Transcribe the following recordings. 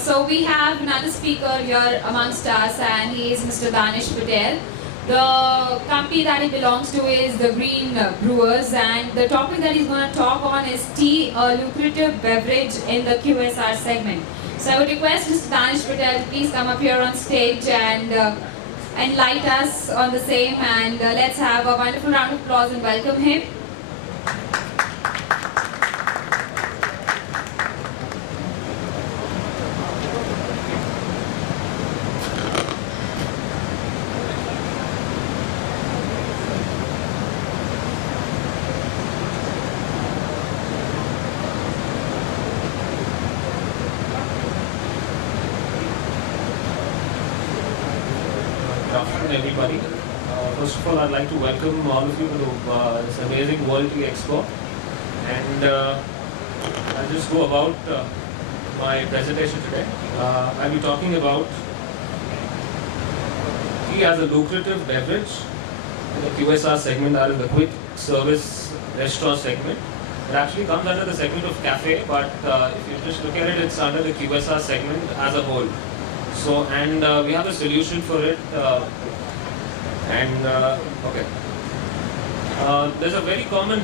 So we have another speaker here amongst us, and he is Mr. Danish Patel. The company that he belongs to is the Green Brewers, and the topic that he's going to talk on is tea, a lucrative beverage in the QSR segment. So I would request Mr. Danish Patel to please come up here on stage and enlighten us on the same, and let's have a wonderful round of applause and welcome him. Good afternoon, everybody. First of all, I'd like to welcome all of you to this amazing World Tea Expo. And I'll just go about my presentation today. I'll be talking about tea as a lucrative beverage in the QSR segment, that is the quick service restaurant segment. It actually comes under the segment of cafe, but if you just look at it, it's under the QSR segment as a whole. So, and we have a solution for it. Okay. There's a very common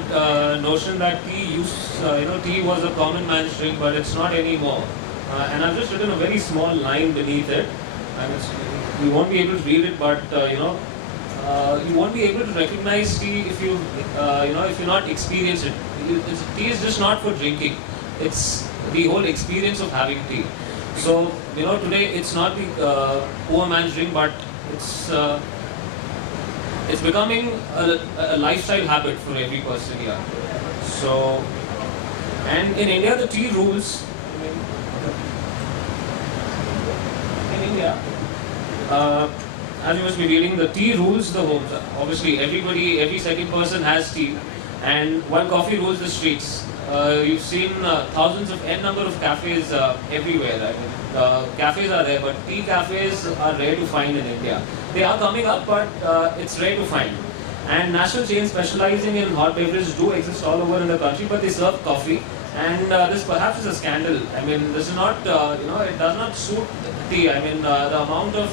notion that tea was a common man's drink, but it's not anymore. And I've just written a very small line beneath it, and you won't be able to read it, but you won't be able to recognize tea if you if you're not experienced it. Tea is just not for drinking; it's the whole experience of having tea. So, today it's not the poor man's drink, but it's becoming a lifestyle habit for every person here. So, and in India, the tea rules. In India, as you must be reading, the tea rules the homes. Obviously, every second person has tea, and while coffee rules the streets. You've seen thousands of n number of cafes everywhere. I mean, cafes are there, but tea cafes are rare to find in India. They are coming up, but it's rare to find. And national chains specializing in hot beverages do exist all over in the country, but they serve coffee. And this perhaps is a scandal. I mean, this is not, it does not suit tea. I mean, the amount of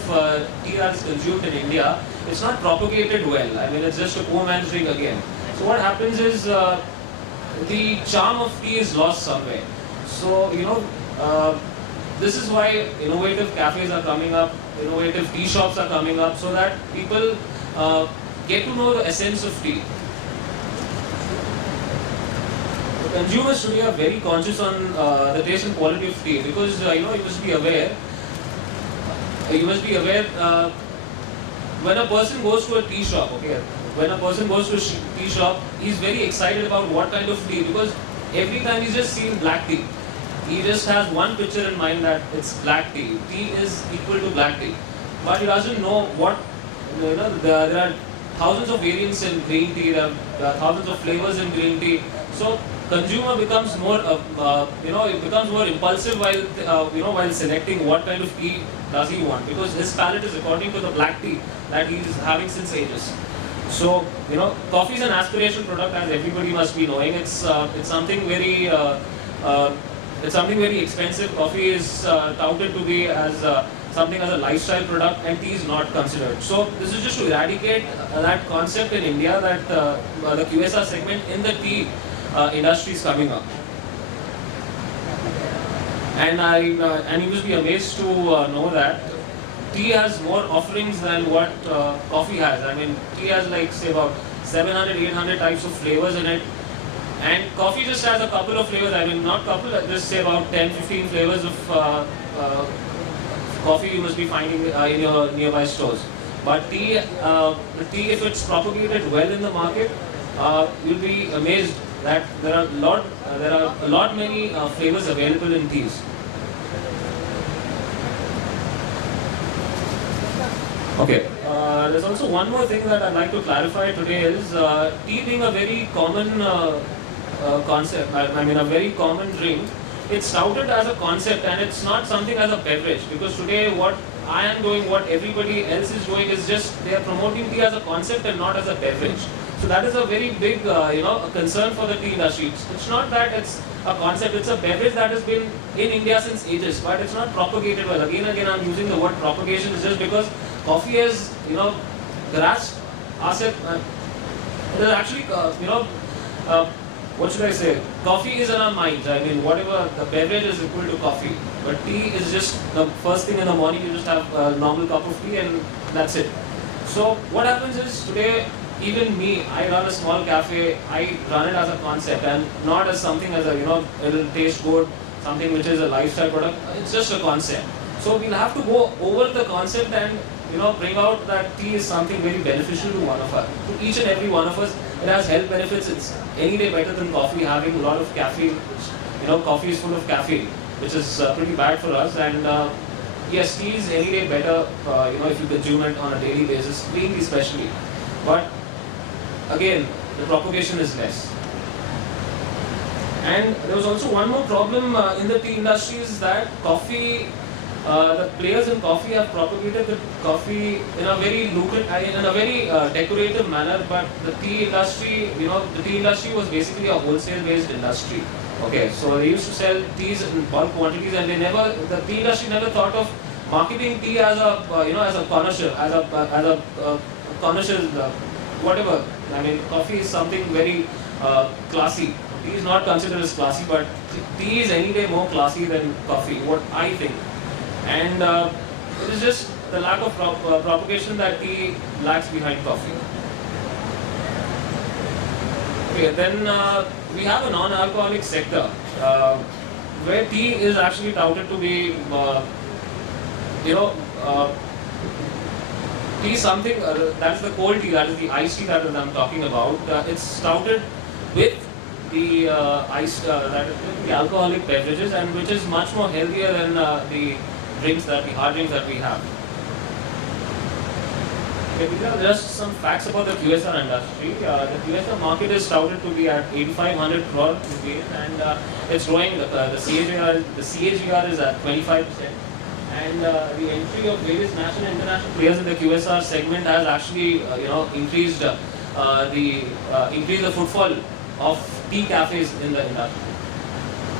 tea that is consumed in India, it's not propagated well. I mean, it's just a poor man's drink again. So what happens is, the charm of tea is lost somewhere. So, this is why innovative cafes are coming up, innovative tea shops are coming up, so that people get to know the essence of tea. The consumers today are very conscious on the taste and quality of tea, because you must be aware. When a person goes to a tea shop, okay. When a person goes to a tea shop, he's very excited about what kind of tea, because every time he's just seen black tea. He just has one picture in mind that it's black tea. Tea is equal to black tea. But he doesn't know what, there are thousands of variants in green tea, there are thousands of flavors in green tea. So consumer becomes more, it becomes more impulsive while selecting what kind of tea does he want, because his palate is according to the black tea that he is having since ages. So, coffee is an aspirational product, as everybody must be knowing. It's something very expensive. Coffee is touted to be as something as a lifestyle product, and tea is not considered. So, this is just to eradicate that concept in India that the QSR segment in the tea industry is coming up. And you must be amazed to know that tea has more offerings than what coffee has. I mean, tea has say about 700, 800 types of flavors in it. And coffee just has a couple of flavors. I mean, not couple, just say about 10, 15 flavors of coffee you must be finding in your nearby stores. But tea, if it's propagated well in the market, you'll be amazed that there are a lot many flavors available in teas. Okay. There's also one more thing that I'd like to clarify today is tea being a very common concept. I mean, a very common drink. It's touted as a concept, and it's not something as a beverage, because today what I am doing, what everybody else is doing is just they are promoting tea as a concept and not as a beverage. So that is a very big, concern for the tea industry. It's not that it's a concept, it's a beverage that has been in India since ages, but it's not propagated well. Again, I'm using the word propagation is just because coffee has, grasped ourselves. It is actually, what should I say? Coffee is in our minds. I mean, whatever the beverage is equal to coffee, but tea is just the first thing in the morning. You just have a normal cup of tea and that's it. So what happens is today, even me, I run a small cafe. I run it as a concept and not as something as a it'll taste good, something which is a lifestyle product. It's just a concept. So we'll have to go over the concept and bring out that tea is something very beneficial to one of us, to each and every one of us. It has health benefits. It's any day better than coffee having a lot of caffeine. Coffee is full of caffeine, which is pretty bad for us. And yes, tea is any day better, if you consume it on a daily basis, green tea especially. But again, the propagation is less. And there was also one more problem in the tea industry is that coffee, the players in coffee have propagated the coffee in a very decorative manner, but the tea industry, the tea industry was basically a wholesale-based industry. Okay, so they used to sell teas in bulk quantities, and the tea industry never thought of marketing tea as a, as a connoisseur, as a connoisseur, whatever. I mean, coffee is something very classy. Tea is not considered as classy, but tea is any day more classy than coffee, what I think. And it is just the lack of propagation that tea lacks behind coffee. Okay, then we have a non-alcoholic sector where tea is actually touted to be, tea something, that's the cold tea, that is the iced tea that I'm talking about. It's touted with the that is the alcoholic beverages, and which is much more healthier than the hard drinks that we have. Okay, these are just some facts about the QSR industry. The QSR market is touted to be at 8,500 crore rupees, and it's growing. The CAGR is at 25%. And the entry of various national and international players in the QSR segment has actually, increased the footfall of tea cafes in the industry.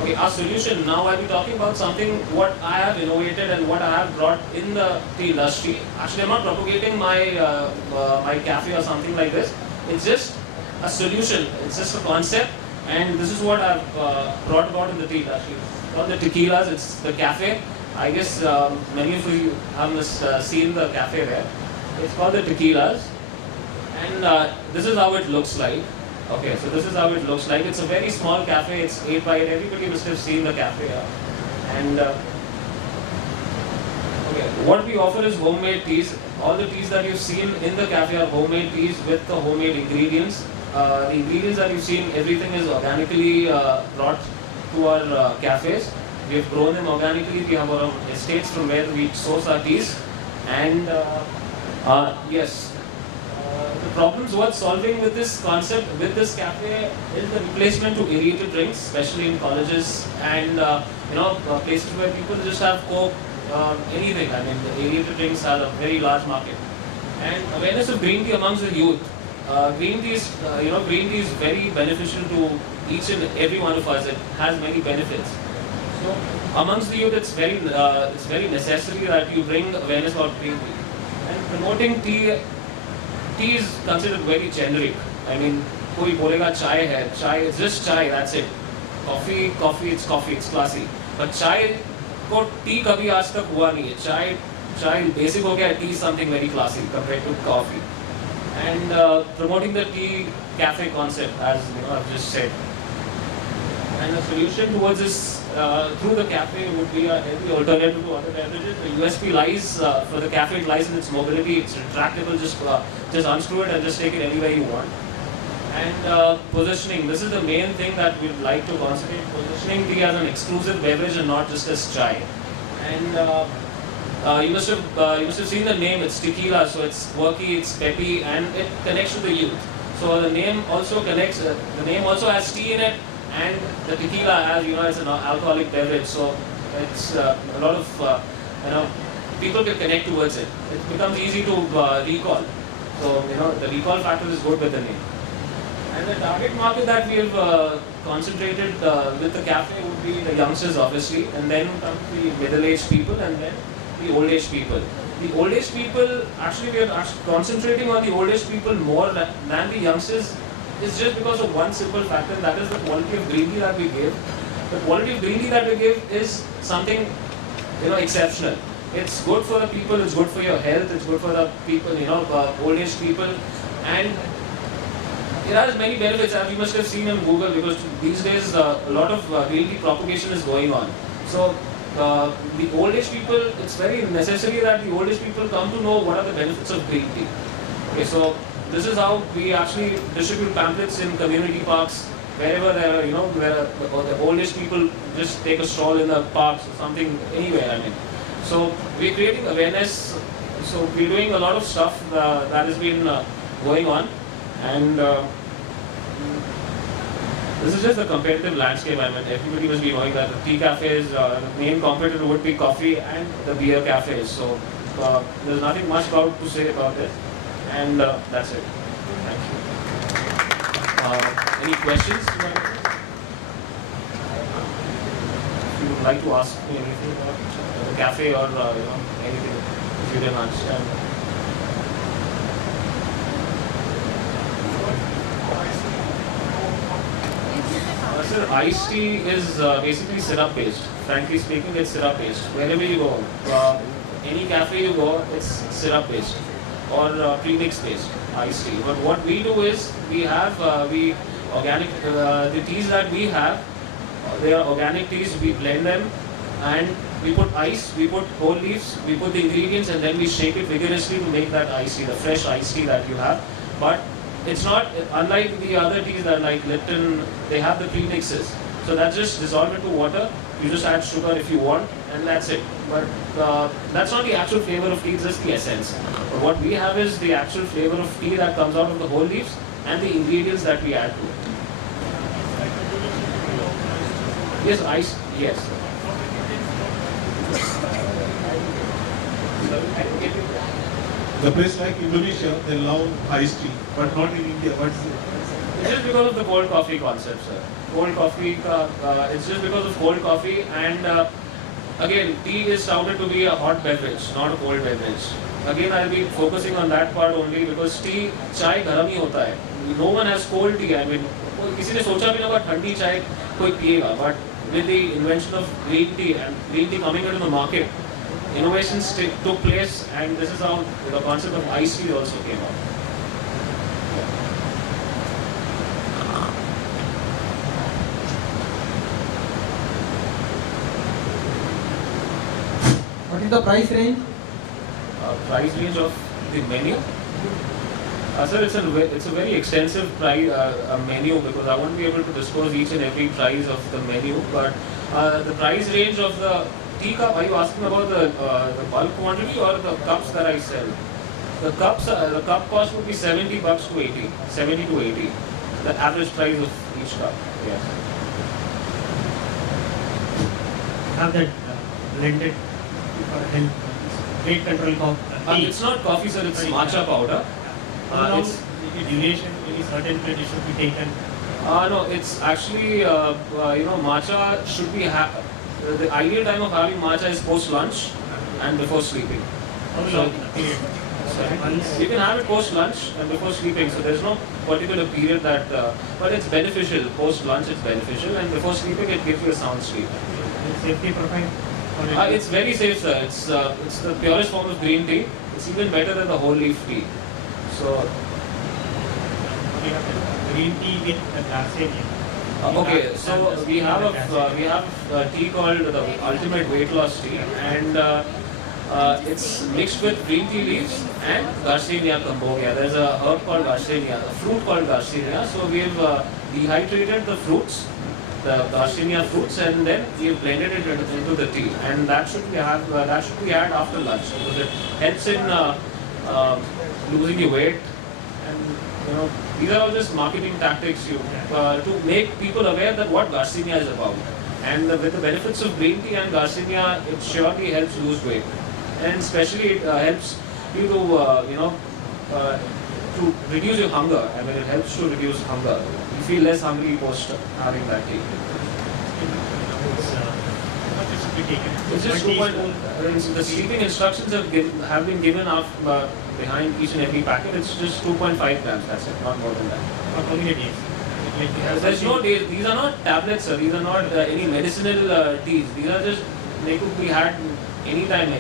Okay, our solution, now I'll be talking about something what I have innovated and what I have brought in the tea industry. Actually, I'm not propagating my my cafe or something like this. It's just a solution. It's just a concept, and this is what I've brought about in the tea industry. It's not the tequilas, it's the cafe. I guess many of you have seen the cafe there. It's called the tequilas, and this is how it looks like. Okay, so this is how it looks like. It's a very small cafe. It's 8 by 8. Everybody must have seen the cafe here. And okay, what we offer is homemade teas. All the teas that you've seen in the cafe are homemade teas with the homemade ingredients. The ingredients that you've seen, everything is organically brought to our cafes. We have grown them organically. We have our own estates from where we source our teas. And yes, the problems worth solving with this concept, with this cafe, is the replacement to aerated drinks, especially in colleges and places where people just have Coke, anything. I mean, the aerated drinks have a very large market. And awareness of green tea amongst the youth. Green tea is very beneficial to each and every one of us. It has many benefits. So amongst the youth, it's very necessary that you bring awareness about green tea. And promoting tea is considered very generic. I mean, koi bolega chai hai, chai, it's just chai, that's it. Coffee, it's coffee, it's classy. But chai ko tea kabhi aaj tak hua nahi hai. Chai basic ho gaya, tea is something very classy compared to coffee. And promoting the tea cafe concept, as I've just said. And the solution towards this through the cafe would be a healthy alternative to other beverages. The USP lies for the cafe, it lies in its mobility. It's retractable. Just unscrew it and just take it anywhere you want. And positioning. This is the main thing that we'd like to concentrate. Positioning tea as an exclusive beverage and not just as chai. And you must have seen the name. It's tequila, so it's quirky, it's peppy, and it connects with the youth. So the name also connects. The name also has tea in it. And the tequila, as you know, it's an alcoholic beverage, so it's a lot of people can connect towards it. It becomes easy to recall. So the recall factor is good with the name. And the target market that we have concentrated with the cafe would be the youngsters, obviously, and then come the middle-aged people, and then the old-age people. The old-age people, actually, we are concentrating on the old-age people more than the youngsters. Is just because of one simple factor, and that is the quality of green tea that we give. The quality of green tea that we give is something, exceptional. It's good for the people, it's good for your health, it's good for the people, old age people, and it has many benefits, as you must have seen on Google, because these days a lot of green tea propagation is going on. So the old age people, it's very necessary that the old age people come to know what are the benefits of green tea. Okay, so this is how we actually distribute pamphlets in community parks, wherever there are, where the old age people just take a stroll in the parks or something, anywhere, I mean. So we're creating awareness, so we're doing a lot of stuff that has been going on, and this is just the competitive landscape. I mean, everybody must be knowing that the tea cafes, the main competitor would be coffee and the beer cafes, so there's nothing much about to say about it, and that's it. Thank you. Any questions? If you would like to ask me anything about the cafe or anything, if you didn't understand. Sir, iced tea is basically syrup based. Frankly speaking, it's syrup based. Wherever you go, any cafe you go, it's syrup based or premix based iced tea. But what we do is we have organic the teas that we have. They are organic teas. We blend them and we put ice, we put whole leaves, we put the ingredients, and then we shake it vigorously to make that iced tea, the fresh iced tea that you have. But it's not unlike the other teas that like Lipton, they have the premixes. So that's just dissolved into water. You just add sugar if you want, and that's it. But that's not the actual flavor of tea, it's just the essence. But what we have is the actual flavor of tea that comes out of the whole leaves and the ingredients that we add to it. Yes, ice, yes. The place like Indonesia, they love iced tea, but not in India. What's it? It's just because of the cold coffee concept, sir. Cold coffee, it's just because of cold coffee, and again, tea is touted to be a hot beverage, not a cold beverage. Again, I'll be focusing on that part only because tea, chai garam hi hota hai. No one has cold tea. I mean, किसी ने सोचा भी ना होगा ठंडी चाय कोई पिएगा, but with the invention of green tea and green tea coming into the market, innovations took place, and this is how the concept of iced tea also came out. What is the price range? Price range of the menu? Sir, it's a very extensive menu because I won't be able to disclose each and every price of the menu. But the price range of the tea cup, are you asking about the bulk quantity or the cups that I sell? The cups, the cup cost would be $70 to 80, 70 to 80. The average price of each cup. Yes. Have that blended weight control coffee. It's not coffee, sir. It's matcha powder. It's duration, any certain period it should be taken. No, it's actually matcha should be the ideal time of having matcha is post lunch and before sleeping. So, you can have it post lunch and before sleeping. So there's no particular period that, but it's beneficial. Post lunch it's beneficial, and before sleeping it gives you a sound sleep. Safety profile? It's very safe, sir. It's the purest form of green tea. It's even better than the whole leaf tea. So. Green tea with Garcinia. Okay, so we have a tea called the Ultimate Weight Loss Tea, and it's mixed with green tea leaves and Garcinia Cambogia. There's a herb called Garcinia, a fruit called Garcinia. So we've dehydrated the fruits, the Garcinia fruits, and then we've blended it into the tea, and that should be had after lunch because it helps in losing the weight, and these are all just marketing tactics to make people aware that what Garcinia is about. And with the benefits of green tea and Garcinia, it surely helps lose weight, and especially it helps you to to reduce your hunger. I mean, it helps to reduce hunger. You feel less hungry post having that tea. It's just 2. The sleeping instructions have been given out behind each and every packet. It's just 2.5 grams. That's it, not more than that. How many days? There's no days. These are not tablets, sir. These are not any medicinal teas. These are just they could be had anytime.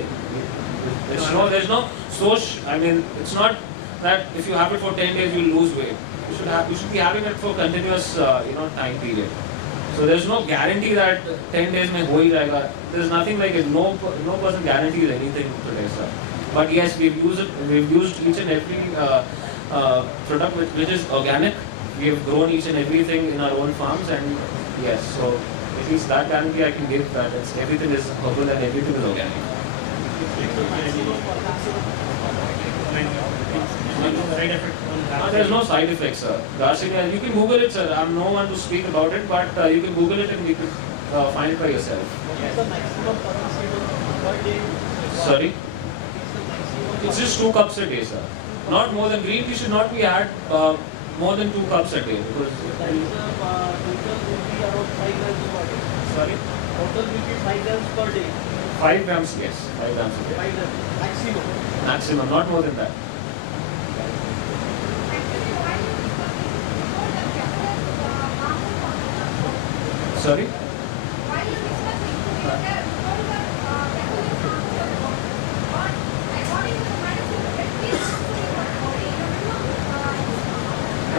There's no source. I mean, it's not that if you have it for 10 days you'll lose weight. You should be having it for continuous time period. So there's no guarantee that 10 days mein ho hi jayega. There's nothing like it. No person guarantees anything today, sir. But yes, we've used each and every product which is organic. We have grown each and everything in our own farms, and yes, so at least that guarantee I can give that everything is herbal and everything is organic. There's no side effects, sir. Garcinia, you can Google it, sir. I'm no one to speak about it, but you can Google it and you can find it by yourself. Sorry? It's just 2 cups a day, sir. Not more than green tea should not be had more than 2 cups a day. Because sorry? Total will be 5 grams per day. 5 grams, yes. 5 grams a day. 5 grams maximum. Maximum, not more than that. Sorry?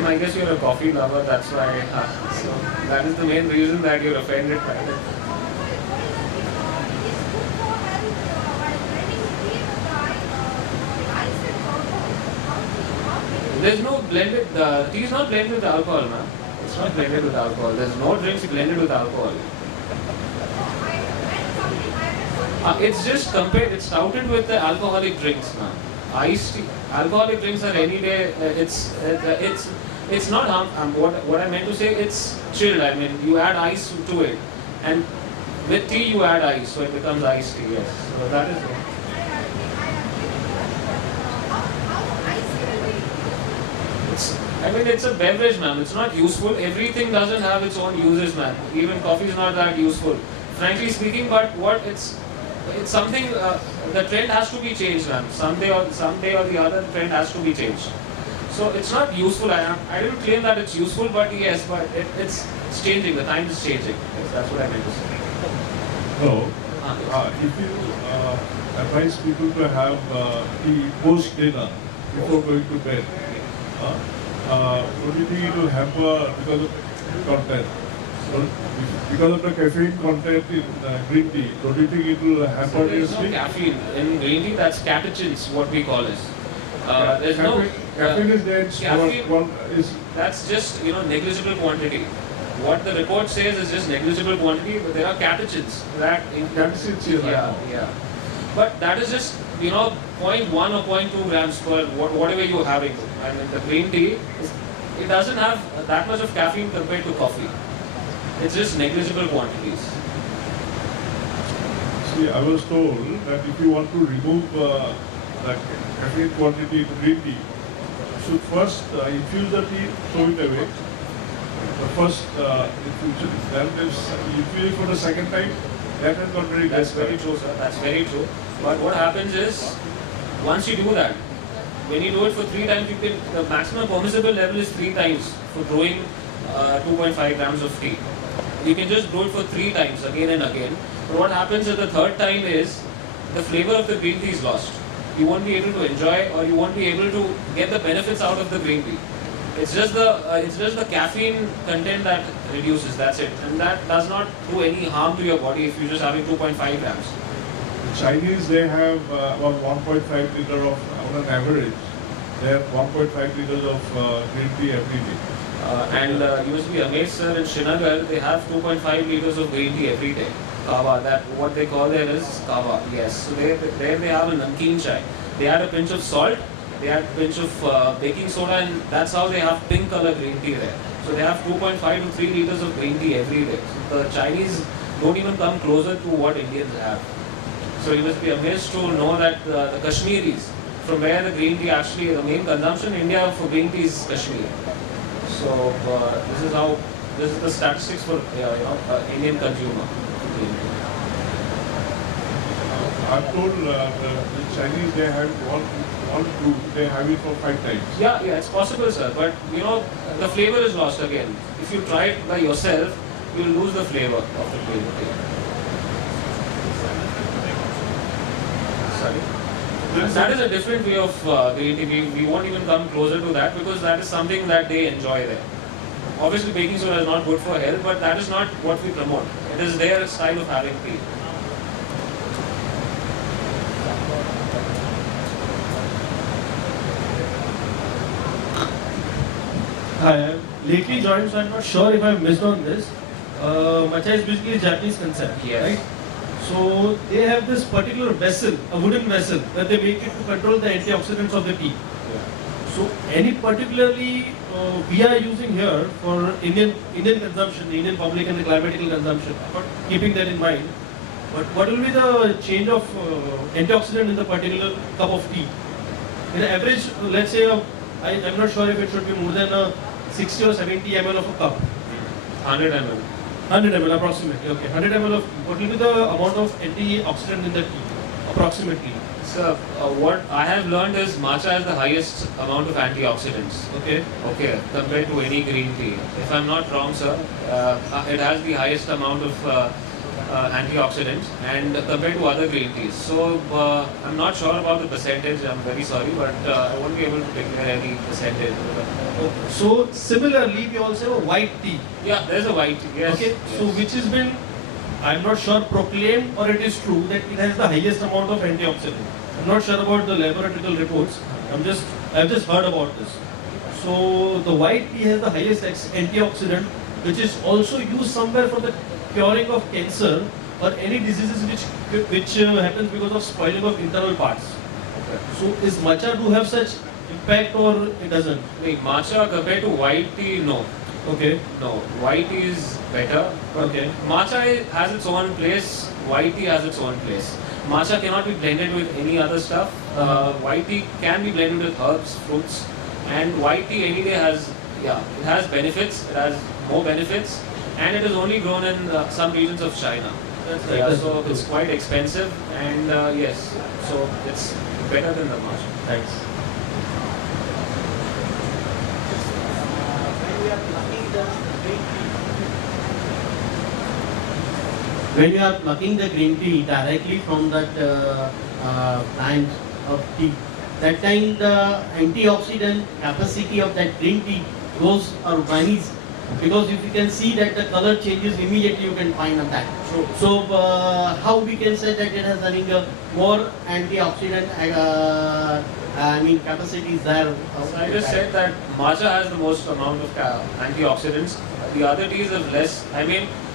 I guess you're a coffee lover, that's why. So that is the main reason that you're offended by it. There's no blended, tea is not blended with alcohol, ma'am. It's not blended with alcohol. There's no drinks blended with alcohol. It's just compared, it's touted with the alcoholic drinks, ma'am. Iced tea, alcoholic drinks are any day, it's not what I meant to say, it's chilled. I mean, you add ice to it. And with tea, you add ice, so it becomes iced tea, yes. So that is it. It's a beverage, ma'am. It's not useful. Everything doesn't have its own uses, ma'am. Even coffee is not that useful, frankly speaking. But it's something. The trend has to be changed, ma'am. Someday or the other, the trend has to be changed. So it's not useful. I didn't claim that it's useful, but yes, but it's changing. The time is changing. Yes, that's what I meant to say. No. If you advise people to have tea post dinner before going to bed, what do you think it will hamper because of content? Because of the caffeine content in green tea, don't you think it will hamper your sleep? There's no caffeine in green tea. That's catechins, what we call it. There's caffeine is there. Caffeine that's just negligible quantity. What the report says is just negligible quantity, but there are catechins that Catechins here. Yeah. But that is just 0.1 or 0.2 grams per whatever you're having. I mean, the green tea, it doesn't have that much of caffeine compared to coffee. It's just negligible quantities. See, I was told that if you want to remove the caffeine quantity in green tea, you should first infuse the tea, throw it away. The first infusion, then you infuse it for the second time, that has got very That's very true, sir. That's very true. But what happens is, once you do that, when you do it for 3 times, the maximum permissible level is 3 times for brewing 2.5 grams of tea. You can just do it for 3 times again and again. But what happens at the 3rd time is, the flavor of the green tea is lost. You won't be able to enjoy, or you won't be able to get the benefits out of the green tea. It's just the caffeine content that reduces. That's it, and that does not do any harm to your body if you're just having 2.5 grams. The Chinese, they have about 1.5 liter of, on an average, they have 1.5 liters of green tea every day. And you must be amazed, sir, in Srinagar, they have 2.5 liters of green tea every day. Kava, that what they call there is kava, yes. So there they have a namkeen chai. They add a pinch of salt, they add a pinch of baking soda, and that's how they have pink color green tea there. So they have 2.5 to 3 liters of green tea every day. So the Chinese don't even come closer to what Indians have. So you must be amazed to know that the Kashmiris, from where the green tea actually, the main consumption in India for green tea is Kashmir. So this is the statistics for Indian consumer. I'm told the Chinese, they have one brew, they have it for 5 times. Yeah, it's possible, sir. But the flavor is lost again. If you try it by yourself, you will lose the flavor of the green tea. Sorry. That is a different way of green tea. We won't even come closer to that because that is something that they enjoy there. Obviously, baking soda is not good for health, but that is not what we promote. It is their style of having tea. Hi, I'm lately joined, so I'm not sure if I've missed on this. Matcha is basically a Japanese concept, Yes. right? So they have this particular vessel, a wooden vessel, that they make it to control the antioxidants of the tea. So any particularly we are using here for Indian consumption, the Indian public and the climatical consumption, but keeping that in mind. But what will be the change of antioxidant in the particular cup of tea? In the average, let's say, I'm not sure if it should be more than 60 or 70 ml of a cup. 100 ml. 100 ml approximately, okay. 100 ml of, what will be the amount of antioxidant in the tea? Approximately. So what I have learned is matcha has the highest amount of antioxidants. Okay. Okay, compared to any green tea. If I'm not wrong, sir, it has the highest amount of antioxidants and compared to other green teas. So I'm not sure about the percentage. I'm very sorry, but I won't be able to declare any percentage. Okay. So similarly, we also have a white tea. Yeah, there's a white tea. Yes. Okay. Yes. So which has been, I'm not sure, proclaimed or it is true that it has the highest amount of antioxidant. I'm not sure about the laboratory reports. I've just heard about this. So the white tea has the highest antioxidant, which is also used somewhere for the curing of cancer or any diseases which happens because of spoiling of internal parts. Okay. So is matcha do have such impact or it doesn't? Like matcha compared to white tea, no. Okay. No, white tea is better. Okay. Matcha has its own place, white tea has its own place. Matcha cannot be blended with any other stuff. White tea can be blended with herbs, fruits, and white tea anyway has, it has benefits, it has more benefits, and it is only grown in some regions of China. That's right. So it's quite expensive, and yes, so it's better than the matcha. Thanks. When you are plucking the green tea directly from that plant of tea, that time the antioxidant capacity of that green tea goes or vanishes, because if you can see that the color changes immediately, you can find on that. So how we can say that it has having a more antioxidant capacity is there? So I just said that matcha has the most amount of antioxidants. The other teas have less.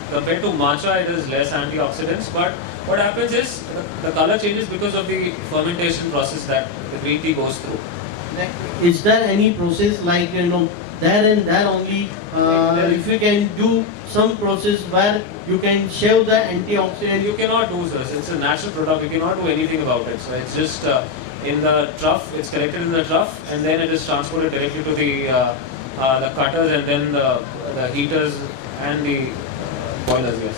Compared to matcha, it is less antioxidants. But what happens is the color changes because of the fermentation process that the green tea goes through. Is there any process like there and there only? If you can do some process where you can shave the antioxidant. You cannot do this. It's a natural product. You cannot do anything about it. So it's just in the trough. It's collected in the trough, and then it is transported directly to the cutters, and then the heaters and the boilers. Yes.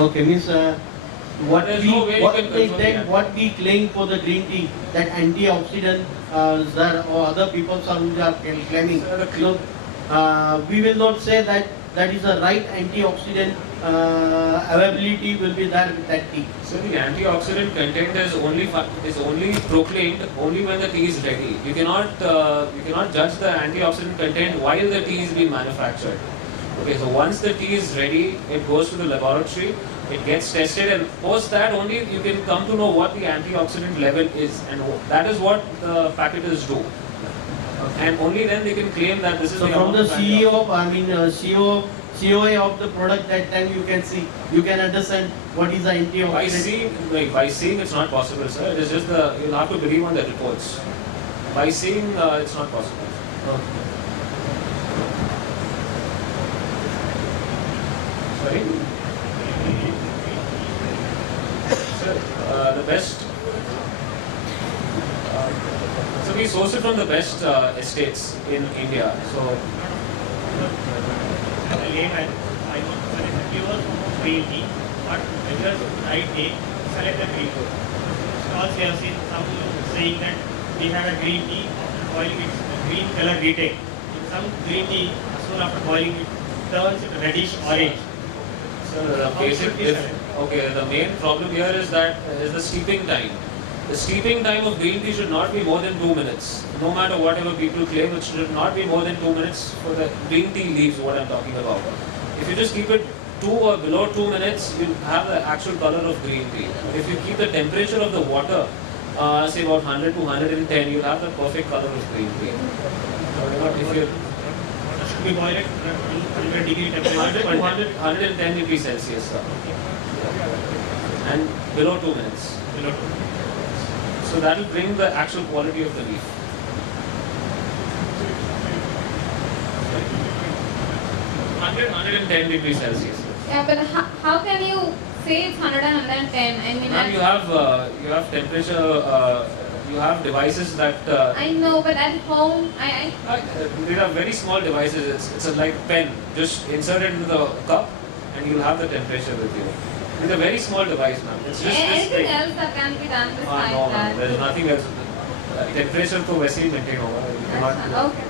Okay, means what There's we no way you what can we control take, the what we claim for the green tea, that antioxidant is there, or other people are claiming. So the We will not say that that is the right antioxidant availability will be there with that tea. So the antioxidant content is only proclaimed only when the tea is ready. You cannot judge the antioxidant content while the tea is being manufactured. Okay, so once the tea is ready, it goes to the laboratory, it gets tested, and post that only you can come to know what the antioxidant level is, and that is what the packeters do. And only then they can claim that this is So the from amount the of antioxidant. COA of the product, that time you can see, you can understand what is the antioxidant. By seeing it's not possible, sir. It is just you'll have to believe on the reports. By seeing it's not possible. Sorry? Sir, the best So we source it from the best estates in India. So As a layman, I want to select a pure green tea, but whether the right day, select a green tea. Stalls we have seen some saying that we have a green tea, after boiling it, green color retain. In some green tea, as soon after boiling it, turns it reddish orange. So the basic okay, the main problem here is that is the steeping time. The steeping time of green tea should not be more than 2 minutes. No matter whatever people claim, it should not be more than 2 minutes for the green tea leaves, what I'm talking about. If you just keep it 2 or below 2 minutes, you have the actual color of green tea. But if you keep the temperature of the water, say about 100 to 110, you'll have the perfect color of green tea. If you Should we boil it 100 degree 100 temperature? to 110 degrees Celsius, sir. And below 2 minutes. Below 2. So that will bring the actual quality of the leaf. 110 degrees Celsius. Yeah, but how can you say it's 100 and 110? I mean, Ma'am, you have temperature. You have devices that. I know, but at home, These are very small devices. It's like pen. Just insert it into the cup, and you'll have the temperature with you. It's a very small device, ma'am. It's just this anything thing. else that can be done besides No, ma'am. that? There's nothing else. Temperature तो वैसे ही maintain होगा. You cannot do that. Okay.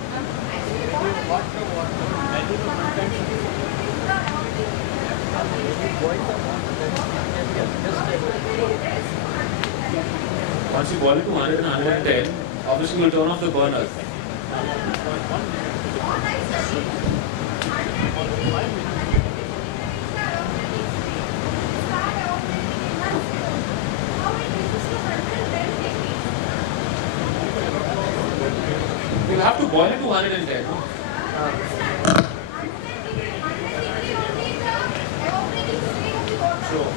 Once you boil it to 100 and 110, obviously you'll turn off the burner. You'll have to boil it to 110. Sure.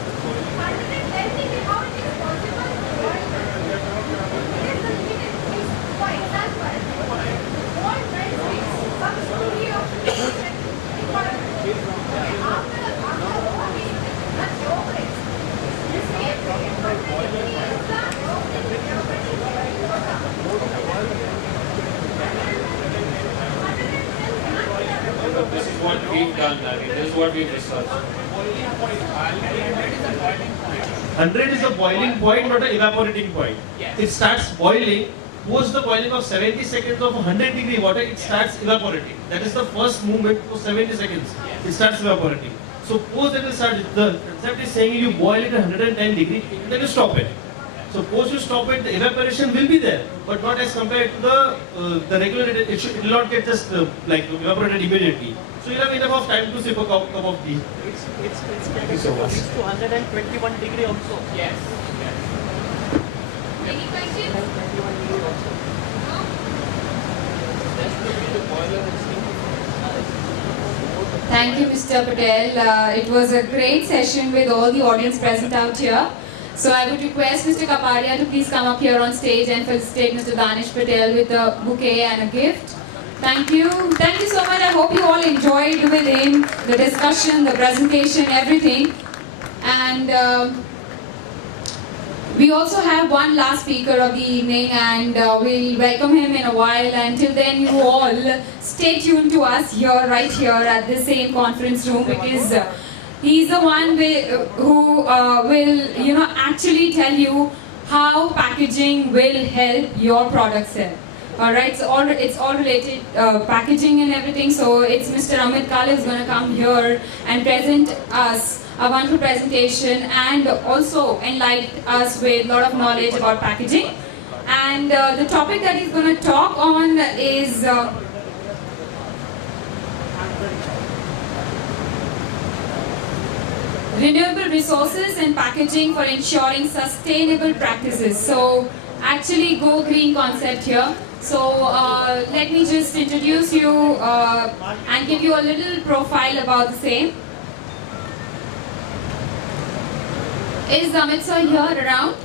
But this is what we've done. I mean, this is what we've researched. 100 is the boiling point, not the evaporating point. It starts boiling. Post the boiling of 70 seconds of 100 degree water, it starts evaporating. That is the first movement for 70 seconds. It starts evaporating. So post that it starts, the concept is saying you boil it at 110 degree, then you stop it. So post you stop it, the evaporation will be there, but not as compared to the regular. It will not get just like evaporated immediately. So you have enough of time to sip a cup of tea. It's Thank you so much. to 121 degree also. Yes. Any questions? 121 degree also. Thank you, Mr. Patel. It was a great session with all the audience present out here. So I would request Mr. Kapadia to please come up here on stage and felicitate Mr. Danish Patel with a bouquet and a gift. Thank you. Thank you so much. I hope you all enjoyed with him the discussion, the presentation, everything. And we also have one last speaker of the evening, and we'll welcome him in a while. Until then, you all stay tuned to us here, right here at the same conference room, because he's the one who will, actually tell you how packaging will help your product sell. Alright, so it's all related packaging and everything. So it's Mr. Amit Kale who's going to come here and present us a wonderful presentation and also enlighten us with a lot of knowledge about packaging. And the topic that he's going to talk on is renewable resources and packaging for ensuring sustainable practices. So actually go green concept here. So let me just introduce you and give you a little profile about the same. Is Amit sir here around?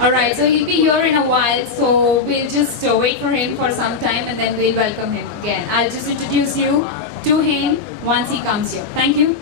Alright, so he'll be here in a while, so we'll just wait for him for some time and then we'll welcome him again. I'll just introduce you to him once he comes here. Thank you.